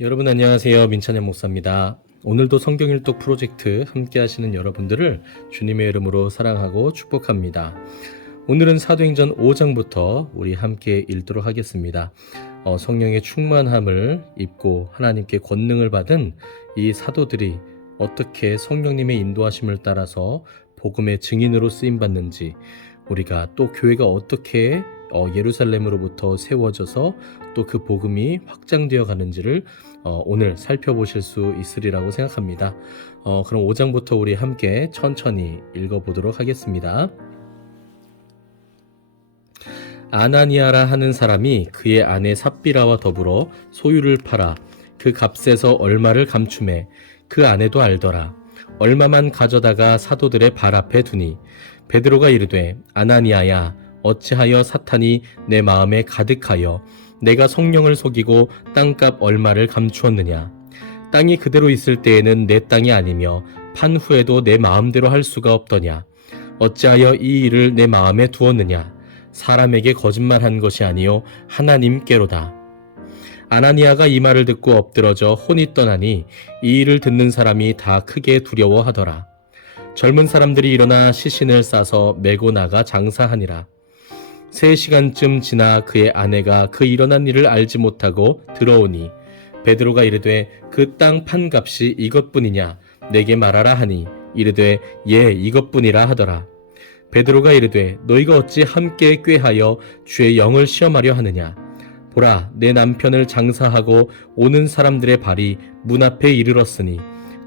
여러분 안녕하세요. 민찬의 목사입니다. 오늘도 성경 일독 프로젝트 함께 하시는 여러분들을 주님의 이름으로 사랑하고 축복합니다. 오늘은 사도행전 5장부터 우리 함께 읽도록 하겠습니다. 성령의 충만함을 입고 하나님께 권능을 받은 이 사도들이 어떻게 성령님의 인도하심을 따라서 복음의 증인으로 쓰임받는지, 우리가 또 교회가 어떻게 예루살렘으로부터 세워져서 또 그 복음이 확장되어 가는지를 오늘 살펴보실 수 있으리라고 생각합니다. 그럼 5장부터 우리 함께 천천히 읽어보도록 하겠습니다. 아나니아라 하는 사람이 그의 아내 삽비라와 더불어 소유를 팔아 그 값에서 얼마를 감춤해 그 아내도 알더라. 얼마만 가져다가 사도들의 발 앞에 두니 베드로가 이르되 아나니아야, 어찌하여 사탄이 내 마음에 가득하여 내가 성령을 속이고 땅값 얼마를 감추었느냐. 땅이 그대로 있을 때에는 내 땅이 아니며 판 후에도 내 마음대로 할 수가 없더냐. 어찌하여 이 일을 내 마음에 두었느냐. 사람에게 거짓말한 것이 아니요 하나님께로다. 아나니아가 이 말을 듣고 엎드러져 혼이 떠나니 이 일을 듣는 사람이 다 크게 두려워하더라. 젊은 사람들이 일어나 시신을 싸서 메고 나가 장사하니라. 3시간쯤 지나 그의 아내가 그 일어난 일을 알지 못하고 들어오니 베드로가 이르되 그 땅 판값이 이것뿐이냐 내게 말하라 하니 이르되 예 이것뿐이라 하더라. 베드로가 이르되 너희가 어찌 함께 꾀하여 주의 영을 시험하려 하느냐. 보라, 내 남편을 장사하고 오는 사람들의 발이 문 앞에 이르렀으니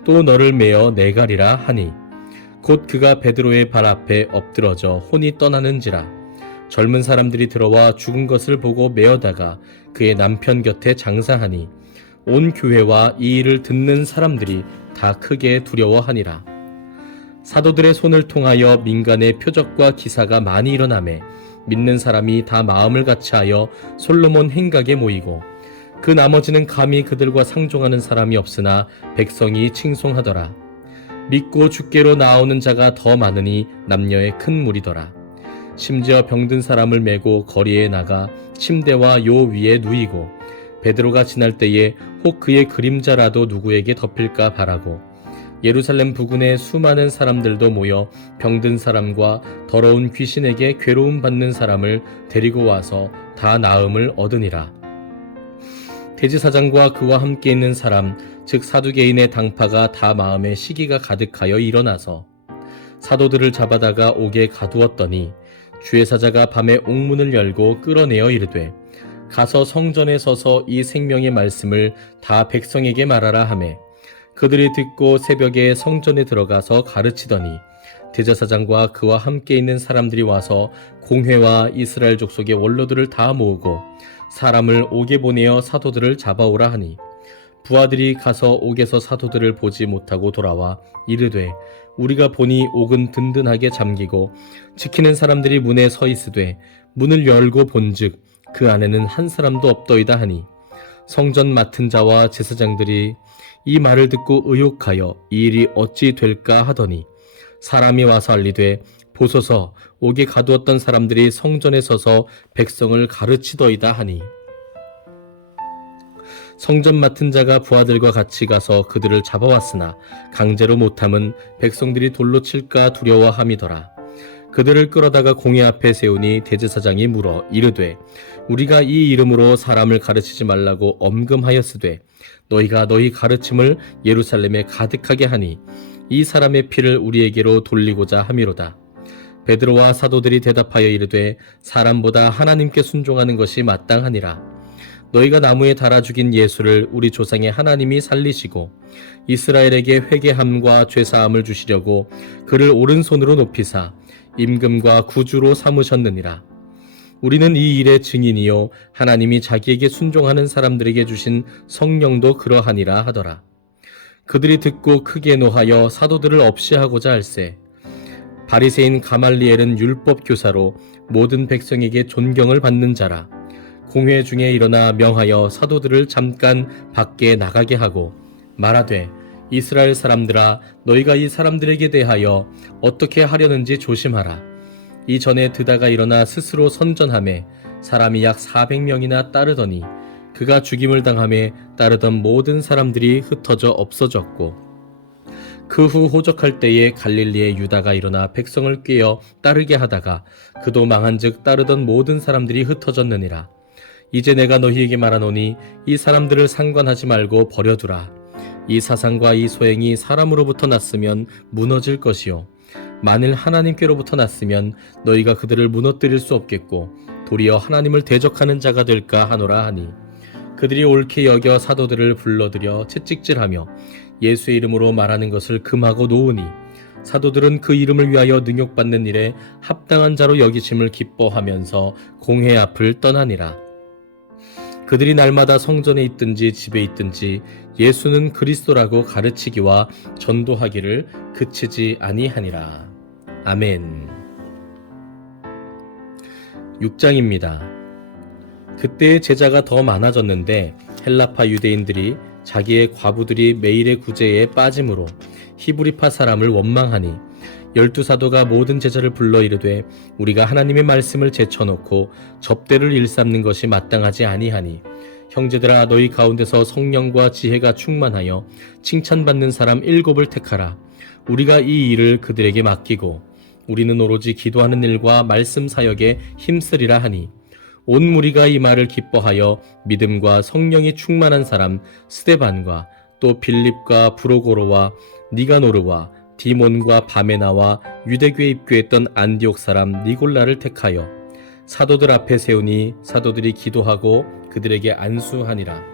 또 너를 메어 내가리라 하니 곧 그가 베드로의 발 앞에 엎드러져 혼이 떠나는지라. 젊은 사람들이 들어와 죽은 것을 보고 메어다가 그의 남편 곁에 장사하니 온 교회와 이 일을 듣는 사람들이 다 크게 두려워하니라. 사도들의 손을 통하여 민간의 표적과 기사가 많이 일어나매 믿는 사람이 다 마음을 같이하여 솔로몬 행각에 모이고 그 나머지는 감히 그들과 상종하는 사람이 없으나 백성이 칭송하더라. 믿고 주께로 나오는 자가 더 많으니 남녀의 큰 무리더라. 심지어 병든 사람을 메고 거리에 나가 침대와 요 위에 누이고 베드로가 지날 때에 혹 그의 그림자라도 누구에게 덮일까 바라고 예루살렘 부근에 수많은 사람들도 모여 병든 사람과 더러운 귀신에게 괴로움 받는 사람을 데리고 와서 다 나음을 얻으니라. 대제사장과 그와 함께 있는 사람 즉 사두개인의 당파가 다 마음에 시기가 가득하여 일어나서 사도들을 잡아다가 옥에 가두었더니 주의 사자가 밤에 옥문을 열고 끌어내어 이르되 가서 성전에 서서 이 생명의 말씀을 다 백성에게 말하라 하매 그들이 듣고 새벽에 성전에 들어가서 가르치더니 대제사장과 그와 함께 있는 사람들이 와서 공회와 이스라엘 족속의 원로들을 다 모으고 사람을 옥에 보내어 사도들을 잡아오라 하니 부하들이 가서 옥에서 사도들을 보지 못하고 돌아와 이르되 우리가 보니 옥은 든든하게 잠기고 지키는 사람들이 문에 서 있으되 문을 열고 본즉 그 안에는 한 사람도 없더이다 하니 성전 맡은 자와 제사장들이 이 말을 듣고 의혹하여 이 일이 어찌 될까 하더니 사람이 와서 알리되 보소서 옥에 가두었던 사람들이 성전에 서서 백성을 가르치더이다 하니 성전 맡은 자가 부하들과 같이 가서 그들을 잡아왔으나 강제로 못함은 백성들이 돌로 칠까 두려워함이더라. 그들을 끌어다가 공회 앞에 세우니 대제사장이 물어 이르되 우리가 이 이름으로 사람을 가르치지 말라고 엄금하였으되 너희가 너희 가르침을 예루살렘에 가득하게 하니 이 사람의 피를 우리에게로 돌리고자 함이로다. 베드로와 사도들이 대답하여 이르되 사람보다 하나님께 순종하는 것이 마땅하니라. 너희가 나무에 달아 죽인 예수를 우리 조상의 하나님이 살리시고 이스라엘에게 회개함과 죄사함을 주시려고 그를 오른손으로 높이사 임금과 구주로 삼으셨느니라. 우리는 이 일의 증인이요 하나님이 자기에게 순종하는 사람들에게 주신 성령도 그러하니라 하더라. 그들이 듣고 크게 노하여 사도들을 없이하고자 할세 바리새인 가말리엘은 율법 교사로 모든 백성에게 존경을 받는 자라. 공회 중에 일어나 명하여 사도들을 잠깐 밖에 나가게 하고 말하되 이스라엘 사람들아 너희가 이 사람들에게 대하여 어떻게 하려는지 조심하라. 이전에 드다가 일어나 스스로 선전하매 사람이 약 400명이나 따르더니 그가 죽임을 당함에 따르던 모든 사람들이 흩어져 없어졌고 그 후 호적할 때에 갈릴리의 유다가 일어나 백성을 꾀어 따르게 하다가 그도 망한즉 따르던 모든 사람들이 흩어졌느니라. 이제 내가 너희에게 말하노니 이 사람들을 상관하지 말고 버려두라. 이 사상과 이 소행이 사람으로부터 났으면 무너질 것이요 만일 하나님께로부터 났으면 너희가 그들을 무너뜨릴 수 없겠고 도리어 하나님을 대적하는 자가 될까 하노라 하니 그들이 옳게 여겨 사도들을 불러들여 채찍질하며 예수의 이름으로 말하는 것을 금하고 놓으니 사도들은 그 이름을 위하여 능욕받는 일에 합당한 자로 여기심을 기뻐하면서 공회 앞을 떠나니라. 그들이 날마다 성전에 있든지 집에 있든지 예수는 그리스도라고 가르치기와 전도하기를 그치지 아니하니라. 아멘. 6장입니다. 그때의 제자가 더 많아졌는데 헬라파 유대인들이 자기의 과부들이 매일의 구제에 빠짐으로 히브리파 사람을 원망하니 12사도가 모든 제자를 불러 이르되 우리가 하나님의 말씀을 제쳐놓고 접대를 일삼는 것이 마땅하지 아니하니 형제들아 너희 가운데서 성령과 지혜가 충만하여 칭찬받는 사람 7을 택하라. 우리가 이 일을 그들에게 맡기고 우리는 오로지 기도하는 일과 말씀 사역에 힘쓰리라 하니 온 무리가 이 말을 기뻐하여 믿음과 성령이 충만한 사람 스데반과 또 빌립과 브로고로와 니가노르와 디몬과 바메나와 유대교에 입교했던 안디옥 사람 니골라를 택하여 사도들 앞에 세우니 사도들이 기도하고 그들에게 안수하니라.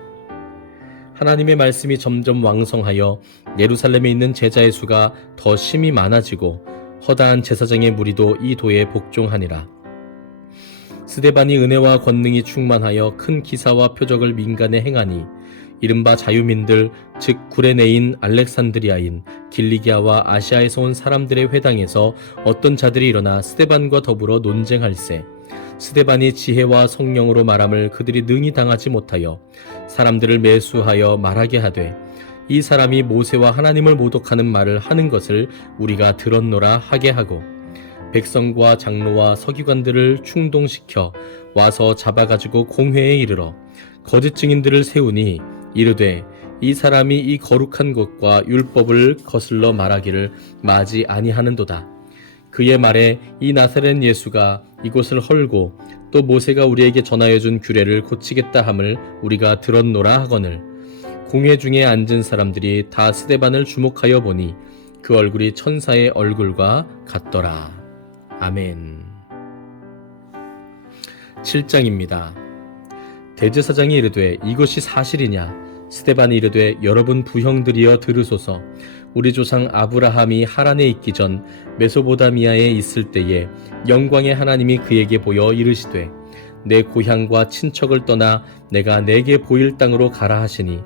하나님의 말씀이 점점 왕성하여 예루살렘에 있는 제자의 수가 더 심히 많아지고 허다한 제사장의 무리도 이 도에 복종하니라. 스데반이 은혜와 권능이 충만하여 큰 기사와 표적을 민간에 행하니 이른바 자유민들 즉 구레네인 알렉산드리아인 길리기아와 아시아에서 온 사람들의 회당에서 어떤 자들이 일어나 스데반과 더불어 논쟁할세. 스데반이 지혜와 성령으로 말함을 그들이 능히 당하지 못하여 사람들을 매수하여 말하게 하되 이 사람이 모세와 하나님을 모독하는 말을 하는 것을 우리가 들었노라 하게 하고 백성과 장로와 서기관들을 충동시켜 와서 잡아가지고 공회에 이르러 거짓 증인들을 세우니 이르되 이 사람이 이 거룩한 것과 율법을 거슬러 말하기를 마지 아니하는도다. 그의 말에 이 나사렛 예수가 이곳을 헐고 또 모세가 우리에게 전하여 준 규례를 고치겠다 함을 우리가 들었노라 하거늘 공회 중에 앉은 사람들이 다 스데반을 주목하여 보니 그 얼굴이 천사의 얼굴과 같더라. 아멘. 7장입니다. 대제사장이 이르되 이것이 사실이냐? 스데반이 이르되 여러분 부형들이여 들으소서. 우리 조상 아브라함이 하란에 있기 전 메소보다미아에 있을 때에 영광의 하나님이 그에게 보여 이르시되 내 고향과 친척을 떠나 내가 내게 보일 땅으로 가라 하시니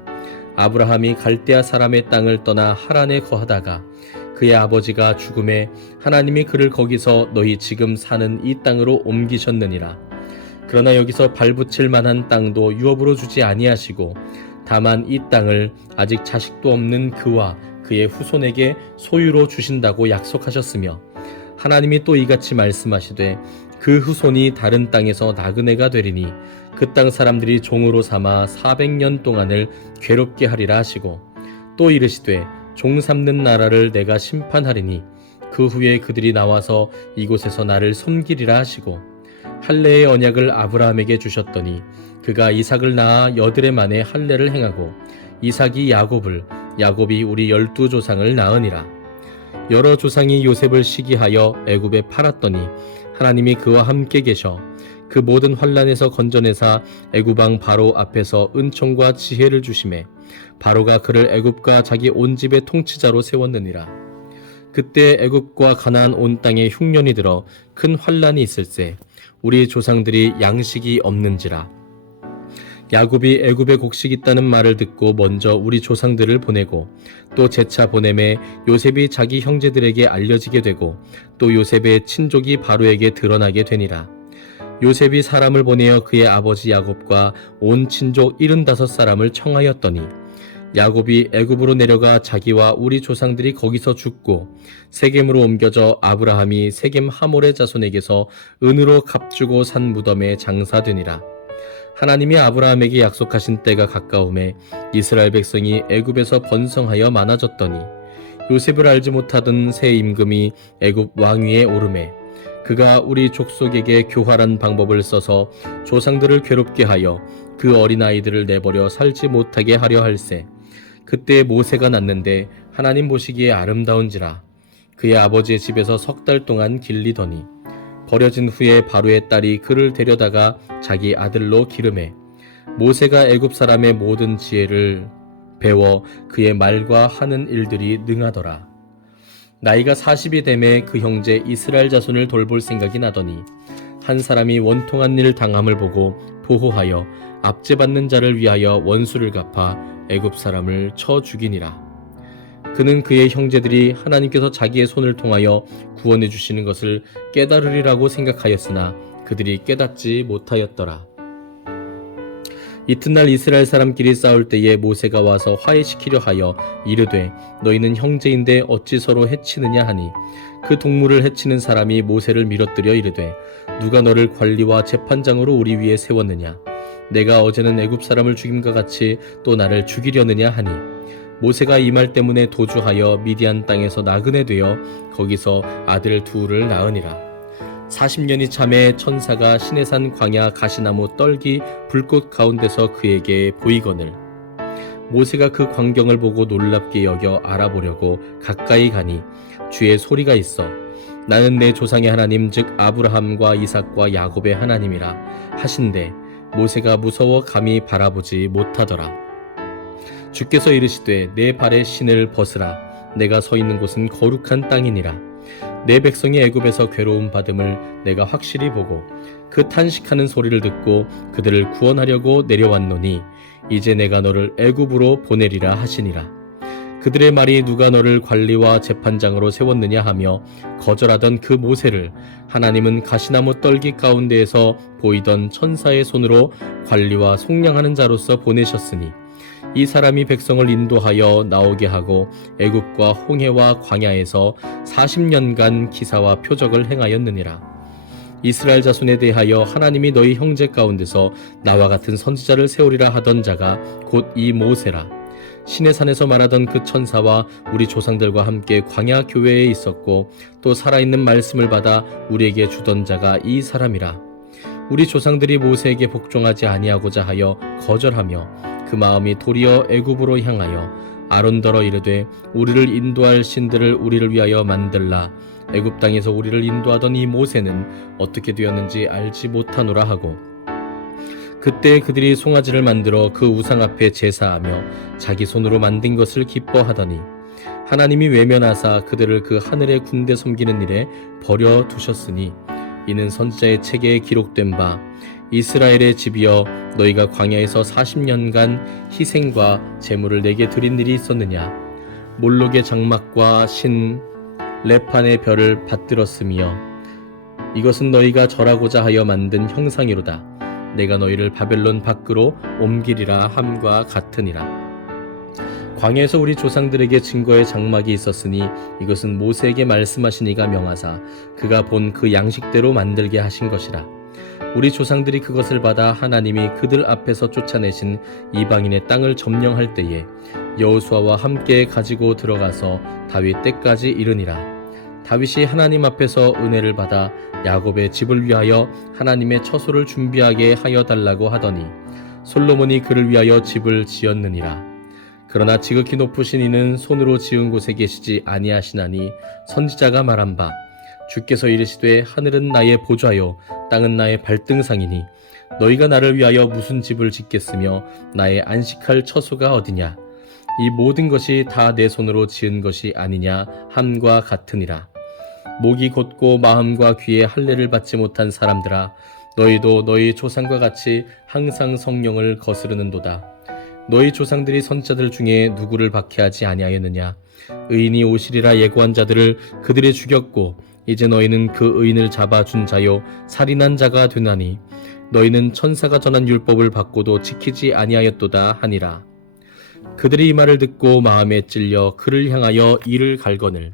아브라함이 갈대아 사람의 땅을 떠나 하란에 거하다가 그의 아버지가 죽음에 하나님이 그를 거기서 너희 지금 사는 이 땅으로 옮기셨느니라. 그러나 여기서 발붙일 만한 땅도 유업으로 주지 아니하시고 다만 이 땅을 아직 자식도 없는 그와 그의 후손에게 소유로 주신다고 약속하셨으며 하나님이 또 이같이 말씀하시되 그 후손이 다른 땅에서 나그네가 되리니 그 땅 사람들이 종으로 삼아 400년 동안을 괴롭게 하리라 하시고 또 이르시되 종 삼는 나라를 내가 심판하리니 그 후에 그들이 나와서 이곳에서 나를 섬기리라 하시고 할례의 언약을 아브라함에게 주셨더니 그가 이삭을 낳아 여드레 만에 할례를 행하고 이삭이 야곱을 야곱이 우리 12조상을 낳으니라. 여러 조상이 요셉을 시기하여 애굽에 팔았더니 하나님이 그와 함께 계셔 그 모든 환난에서 건져내사 애굽 왕 바로 앞에서 은총과 지혜를 주심에 바로가 그를 애굽과 자기 온 집의 통치자로 세웠느니라. 그때 애굽과 가나안 온 땅에 흉년이 들어 큰 환난이 있을세. 우리 조상들이 양식이 없는지라. 야곱이 애굽에 곡식 있다는 말을 듣고 먼저 우리 조상들을 보내고 또 재차 보내매 요셉이 자기 형제들에게 알려지게 되고 또 요셉의 친족이 바로에게 드러나게 되니라. 요셉이 사람을 보내어 그의 아버지 야곱과 온 친족 75사람을 청하였더니 야곱이 애굽으로 내려가 자기와 우리 조상들이 거기서 죽고 세겜으로 옮겨져 아브라함이 세겜 하몰의 자손에게서 은으로 값주고 산 무덤에 장사되니라. 하나님이 아브라함에게 약속하신 때가 가까움에 이스라엘 백성이 애굽에서 번성하여 많아졌더니 요셉을 알지 못하던 새 임금이 애굽 왕위에 오르매 그가 우리 족속에게 교활한 방법을 써서 조상들을 괴롭게 하여 그 어린아이들을 내버려 살지 못하게 하려 할세. 그때 모세가 났는데 하나님 보시기에 아름다운지라. 그의 아버지의 집에서 석 달 동안 길리더니 버려진 후에 바로의 딸이 그를 데려다가 자기 아들로 기르매 모세가 애굽 사람의 모든 지혜를 배워 그의 말과 하는 일들이 능하더라. 나이가 40이 되매 그 형제 이스라엘 자손을 돌볼 생각이 나더니 한 사람이 원통한 일 당함을 보고 보호하여 압제받는 자를 위하여 원수를 갚아 애굽 사람을 쳐 죽이니라. 그는 그의 형제들이 하나님께서 자기의 손을 통하여 구원해 주시는 것을 깨달으리라고 생각하였으나 그들이 깨닫지 못하였더라. 이튿날 이스라엘 사람끼리 싸울 때에 모세가 와서 화해시키려 하여 이르되 너희는 형제인데 어찌 서로 해치느냐 하니 그 동물을 해치는 사람이 모세를 밀어뜨려 이르되 누가 너를 관리와 재판장으로 우리 위에 세웠느냐 내가 어제는 애굽 사람을 죽임과 같이 또 나를 죽이려느냐 하니 모세가 이 말 때문에 도주하여 미디안 땅에서 나그네 되어 거기서 아들 둘을 낳으니라. 40년이 참에 천사가 시내산 광야 가시나무 떨기 불꽃 가운데서 그에게 보이거늘 모세가 그 광경을 보고 놀랍게 여겨 알아보려고 가까이 가니 주의 소리가 있어 나는 내 조상의 하나님 즉 아브라함과 이삭과 야곱의 하나님이라 하신대 모세가 무서워 감히 바라보지 못하더라. 주께서 이르시되 내 발의 신을 벗으라 내가 서 있는 곳은 거룩한 땅이니라. 내 백성이 애굽에서 괴로움 받음을 내가 확실히 보고 그 탄식하는 소리를 듣고 그들을 구원하려고 내려왔노니 이제 내가 너를 애굽으로 보내리라 하시니라. 그들의 말이 누가 너를 관리와 재판장으로 세웠느냐 하며 거절하던 그 모세를 하나님은 가시나무 떨기 가운데에서 보이던 천사의 손으로 관리와 속량하는 자로서 보내셨으니 이 사람이 백성을 인도하여 나오게 하고 애굽과 홍해와 광야에서 40년간 기사와 표적을 행하였느니라. 이스라엘 자손에 대하여 하나님이 너희 형제 가운데서 나와 같은 선지자를 세우리라 하던 자가 곧 이 모세라. 시내산에서 말하던 그 천사와 우리 조상들과 함께 광야 교회에 있었고 또 살아있는 말씀을 받아 우리에게 주던 자가 이 사람이라. 우리 조상들이 모세에게 복종하지 아니하고자 하여 거절하며 그 마음이 도리어 애굽으로 향하여 아론더러 이르되 우리를 인도할 신들을 우리를 위하여 만들라. 애굽 땅에서 우리를 인도하던 이 모세는 어떻게 되었는지 알지 못하노라 하고 그때 그들이 송아지를 만들어 그 우상 앞에 제사하며 자기 손으로 만든 것을 기뻐하더니 하나님이 외면하사 그들을 그 하늘의 군대 섬기는 일에 버려 두셨으니 이는 선지자의 책에 기록된 바 이스라엘의 집이여 너희가 광야에서 40년간 희생과 제물을 내게 드린 일이 있었느냐 몰록의 장막과 신 레판의 별을 받들었으며 이것은 너희가 절하고자 하여 만든 형상이로다 내가 너희를 바벨론 밖으로 옮기리라 함과 같으니라. 광야에서 우리 조상들에게 증거의 장막이 있었으니 이것은 모세에게 말씀하신 이가 명하사 그가 본 그 양식대로 만들게 하신 것이라. 우리 조상들이 그것을 받아 하나님이 그들 앞에서 쫓아내신 이방인의 땅을 점령할 때에 여호수아와 함께 가지고 들어가서 다윗 때까지 이르니라. 다윗이 하나님 앞에서 은혜를 받아 야곱의 집을 위하여 하나님의 처소를 준비하게 하여 달라고 하더니 솔로몬이 그를 위하여 집을 지었느니라. 그러나 지극히 높으신 이는 손으로 지은 곳에 계시지 아니하시나니 선지자가 말한 바 주께서 이르시되 하늘은 나의 보좌요 땅은 나의 발등상이니 너희가 나를 위하여 무슨 집을 짓겠으며 나의 안식할 처소가 어디냐 이 모든 것이 다 내 손으로 지은 것이 아니냐 함과 같으니라. 목이 곧고 마음과 귀에 할례를 받지 못한 사람들아 너희도 너희 조상과 같이 항상 성령을 거스르는도다. 너희 조상들이 선지자들 중에 누구를 박해하지 아니하였느냐 의인이 오시리라 예고한 자들을 그들이 죽였고 이제 너희는 그 의인을 잡아준 자요 살인한 자가 되나니 너희는 천사가 전한 율법을 받고도 지키지 아니하였도다 하니라. 그들이 이 말을 듣고 마음에 찔려 그를 향하여 이를 갈거늘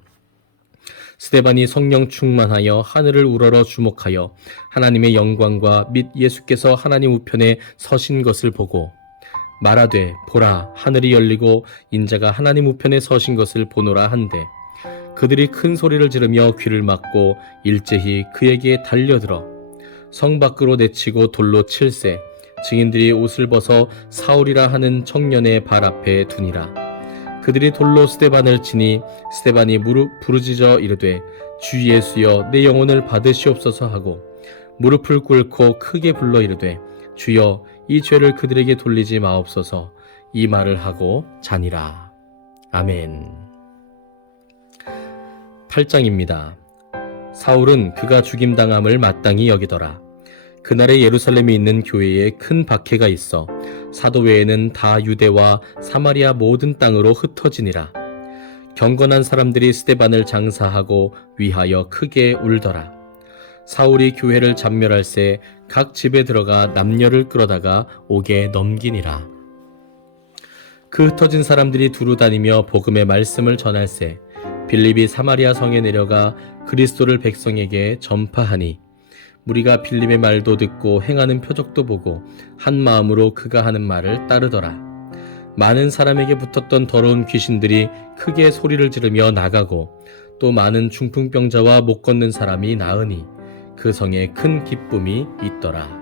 스데반이 성령 충만하여 하늘을 우러러 주목하여 하나님의 영광과 및 예수께서 하나님 우편에 서신 것을 보고 말하되 보라 하늘이 열리고 인자가 하나님 우편에 서신 것을 보노라 한데 그들이 큰 소리를 지르며 귀를 막고 일제히 그에게 달려들어 성 밖으로 내치고 돌로 칠세 증인들이 옷을 벗어 사울이라 하는 청년의 발 앞에 두니라. 그들이 돌로 스데반을 치니 스데반이 무릎 부르짖어 이르되 주 예수여 내 영혼을 받으시옵소서 하고 무릎을 꿇고 크게 불러 이르되 주여 이 죄를 그들에게 돌리지 마옵소서. 이 말을 하고 자니라. 아멘. 8장입니다. 사울은 그가 죽임당함을 마땅히 여기더라. 그날에 예루살렘에 있는 교회에 큰 박해가 있어 사도 외에는 다 유대와 사마리아 모든 땅으로 흩어지니라. 경건한 사람들이 스데반을 장사하고 위하여 크게 울더라. 사울이 교회를 잡멸할새 각 집에 들어가 남녀를 끌어다가 옥에 넘기니라. 그 흩어진 사람들이 두루 다니며 복음의 말씀을 전할새 빌립이 사마리아 성에 내려가 그리스도를 백성에게 전파하니 무리가 빌립의 말도 듣고 행하는 표적도 보고 한 마음으로 그가 하는 말을 따르더라. 많은 사람에게 붙었던 더러운 귀신들이 크게 소리를 지르며 나가고 또 많은 중풍병자와 못 걷는 사람이 나으니 그 성에 큰 기쁨이 있더라.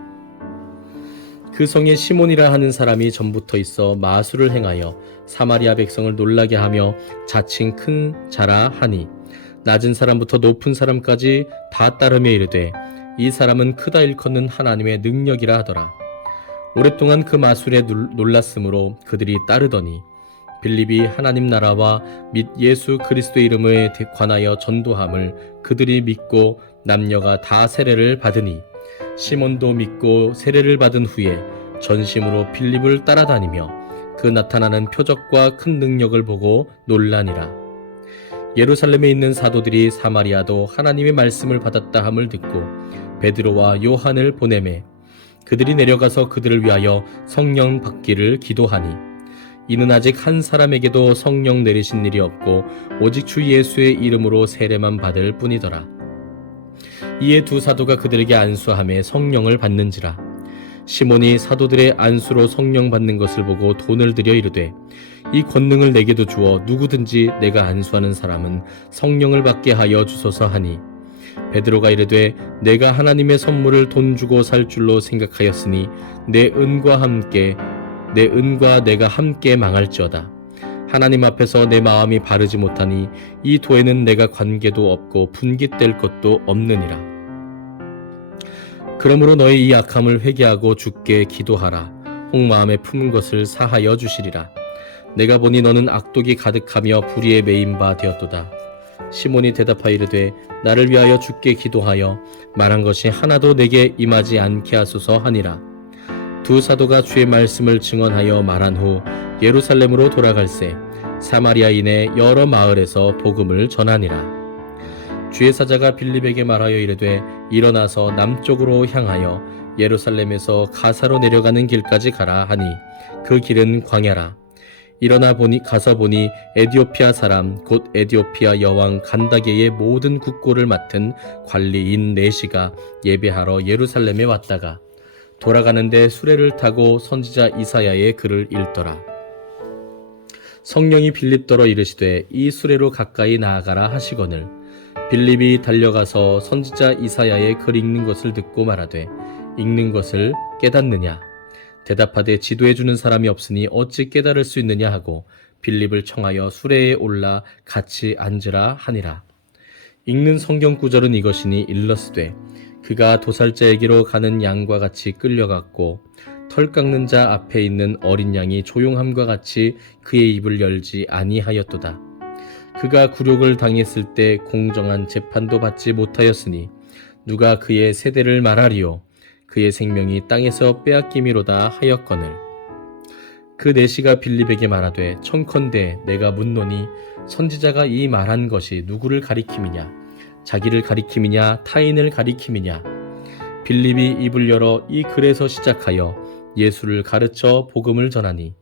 그 성에 시몬이라 하는 사람이 전부터 있어 마술을 행하여 사마리아 백성을 놀라게 하며 자칭 큰 자라 하니 낮은 사람부터 높은 사람까지 다 따르며 이르되 이 사람은 크다 일컫는 하나님의 능력이라 하더라. 오랫동안 그 마술에 놀랐으므로 그들이 따르더니 빌립이 하나님 나라와 및 예수 그리스도의 이름에 관하여 전도함을 그들이 믿고 남녀가 다 세례를 받으니 시몬도 믿고 세례를 받은 후에 전심으로 빌립을 따라다니며 그 나타나는 표적과 큰 능력을 보고 놀라니라. 예루살렘에 있는 사도들이 사마리아도 하나님의 말씀을 받았다 함을 듣고 베드로와 요한을 보내매 그들이 내려가서 그들을 위하여 성령 받기를 기도하니 이는 아직 한 사람에게도 성령 내리신 일이 없고 오직 주 예수의 이름으로 세례만 받을 뿐이더라. 이에 두 사도가 그들에게 안수하며 성령을 받는지라. 시몬이 사도들의 안수로 성령 받는 것을 보고 돈을 들여 이르되 이 권능을 내게도 주어 누구든지 내가 안수하는 사람은 성령을 받게 하여 주소서 하니 베드로가 이르되 내가 하나님의 선물을 돈 주고 살 줄로 생각하였으니 내 은과 내가 함께 망할지어다. 하나님 앞에서 내 마음이 바르지 못하니 이 도에는 내가 관계도 없고 분깃될 것도 없느니라. 그러므로 너의 이 악함을 회개하고 주께 기도하라. 혹마음에 품은 것을 사하여 주시리라. 내가 보니 너는 악독이 가득하며 불의에 매인 바 되었도다. 시몬이 대답하여 이르되 나를 위하여 주께 기도하여 말한 것이 하나도 내게 임하지 않게 하소서 하니라. 두 사도가 주의 말씀을 증언하여 말한 후 예루살렘으로 돌아갈새 사마리아인의 여러 마을에서 복음을 전하니라. 주의 사자가 빌립에게 말하여 이르되 일어나서 남쪽으로 향하여 예루살렘에서 가사로 내려가는 길까지 가라 하니 그 길은 광야라. 일어나 가서 보니 에디오피아 사람 곧 에디오피아 여왕 간다게의 모든 국고를 맡은 관리인 네시가 예배하러 예루살렘에 왔다가 돌아가는데 수레를 타고 선지자 이사야의 글을 읽더라. 성령이 빌립더러 이르시되 이 수레로 가까이 나아가라 하시거늘 빌립이 달려가서 선지자 이사야의 글 읽는 것을 듣고 말하되 읽는 것을 깨닫느냐 대답하되 지도해주는 사람이 없으니 어찌 깨달을 수 있느냐 하고 빌립을 청하여 수레에 올라 같이 앉으라 하니라. 읽는 성경 구절은 이것이니 일러스되 그가 도살자에게로 가는 양과 같이 끌려갔고 털 깎는 자 앞에 있는 어린 양이 조용함과 같이 그의 입을 열지 아니하였도다. 그가 굴욕을 당했을 때 공정한 재판도 받지 못하였으니 누가 그의 세대를 말하리요. 그의 생명이 땅에서 빼앗김이로다 하였거늘 그 내시가 빌립에게 말하되 청컨대 내가 묻노니 선지자가 이 말한 것이 누구를 가리킴이냐 자기를 가리킴이냐 타인을 가리킴이냐 빌립이 입을 열어 이 글에서 시작하여 예수를 가르쳐 복음을 전하니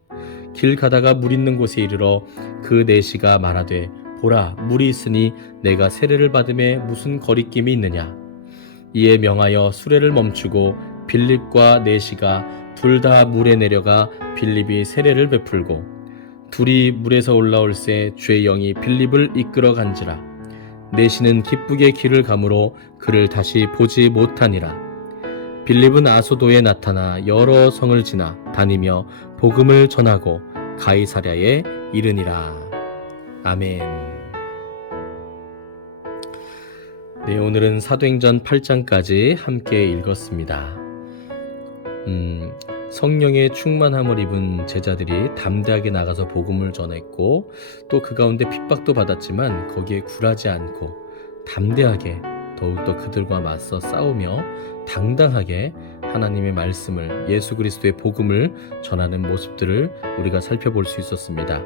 길 가다가 물 있는 곳에 이르러 그 내시가 말하되 보라, 물이 있으니 내가 세례를 받음에 무슨 거리낌이 있느냐. 이에 명하여 수레를 멈추고 빌립과 내시가 둘 다 물에 내려가 빌립이 세례를 베풀고 둘이 물에서 올라올새 주의 영이 빌립을 이끌어 간지라. 내시는 기쁘게 길을 가므로 그를 다시 보지 못하니라. 빌립은 아소도에 나타나 여러 성을 지나 다니며 복음을 전하고 가이사랴에 이르니라. 아멘. 네, 오늘은 사도행전 8장까지 함께 읽었습니다. 성령의 충만함을 입은 제자들이 담대하게 나가서 복음을 전했고 또 그 가운데 핍박도 받았지만 거기에 굴하지 않고 담대하게 더욱더 그들과 맞서 싸우며 당당하게 하나님의 말씀을, 예수 그리스도의 복음을 전하는 모습들을 우리가 살펴볼 수 있었습니다.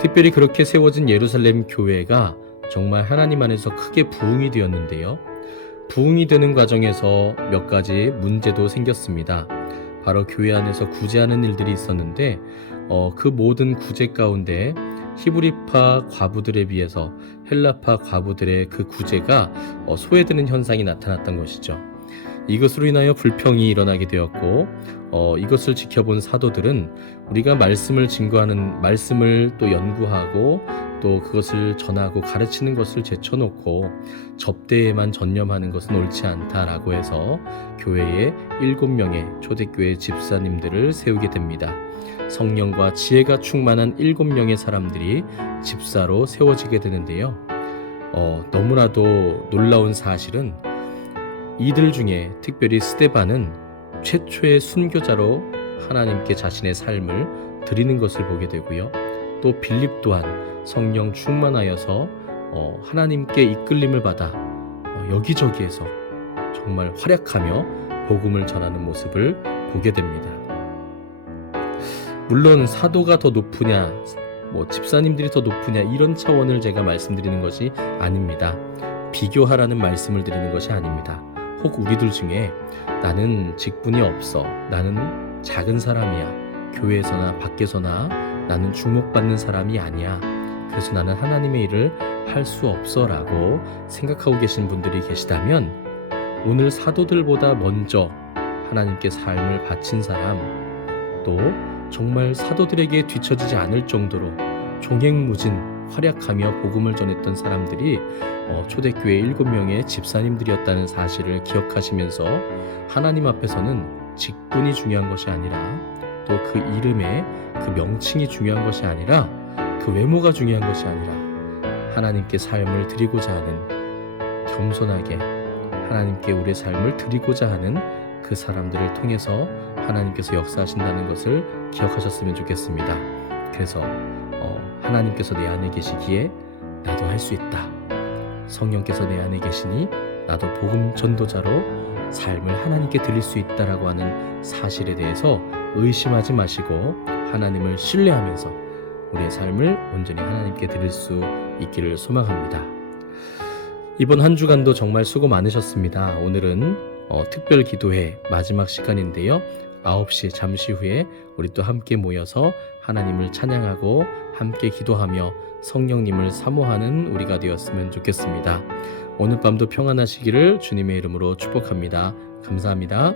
특별히 그렇게 세워진 예루살렘 교회가 정말 하나님 안에서 크게 부흥이 되었는데요. 부흥이 되는 과정에서 몇 가지 문제도 생겼습니다. 바로 교회 안에서 구제하는 일들이 있었는데 그 모든 구제 가운데 히브리파 과부들에 비해서 헬라파 과부들의 그 구제가 소외되는 현상이 나타났던 것이죠. 이것으로 인하여 불평이 일어나게 되었고 이것을 지켜본 사도들은 우리가 말씀을 증거하는, 말씀을 또 연구하고 또 그것을 전하고 가르치는 것을 제쳐놓고 접대에만 전념하는 것은 옳지 않다라고 해서 교회에 7명의 초대교회 집사님들을 세우게 됩니다. 성령과 지혜가 충만한 7명의 사람들이 집사로 세워지게 되는데요. 너무나도 놀라운 사실은 이들 중에 특별히 스데반은 최초의 순교자로 하나님께 자신의 삶을 드리는 것을 보게 되고요. 또 빌립 또한 성령 충만하여서 하나님께 이끌림을 받아 여기저기에서 정말 활약하며 복음을 전하는 모습을 보게 됩니다. 물론 사도가 더 높으냐, 집사님들이 더 높으냐 이런 차원을 제가 말씀드리는 것이 아닙니다. 비교하라는 말씀을 드리는 것이 아닙니다. 혹 우리들 중에 나는 직분이 없어, 나는 작은 사람이야, 교회에서나 밖에서나 나는 주목받는 사람이 아니야, 그래서 나는 하나님의 일을 할 수 없어 라고 생각하고 계신 분들이 계시다면 오늘 사도들보다 먼저 하나님께 삶을 바친 사람, 또 정말 사도들에게 뒤처지지 않을 정도로 종횡무진 활약하며 복음을 전했던 사람들이 초대교회 7명의 집사님들이었다는 사실을 기억하시면서 하나님 앞에서는 직분이 중요한 것이 아니라 또 그 이름의 그 명칭이 중요한 것이 아니라 그 외모가 중요한 것이 아니라 하나님께 삶을 드리고자 하는, 겸손하게 하나님께 우리의 삶을 드리고자 하는 그 사람들을 통해서 하나님께서 역사하신다는 것을 기억하셨으면 좋겠습니다. 그래서 하나님께서 내 안에 계시기에 나도 할 수 있다. 성령께서 내 안에 계시니 나도 복음 전도자로 삶을 하나님께 드릴 수 있다라고 하는 사실에 대해서 의심하지 마시고 하나님을 신뢰하면서 우리의 삶을 온전히 하나님께 드릴 수 있기를 소망합니다. 이번 한 주간도 정말 수고 많으셨습니다. 오늘은 특별 기도회 마지막 시간인데요. 9시 잠시 후에 우리 또 함께 모여서 하나님을 찬양하고 함께 기도하며 성령님을 사모하는 우리가 되었으면 좋겠습니다. 오늘 밤도 평안하시기를 주님의 이름으로 축복합니다. 감사합니다.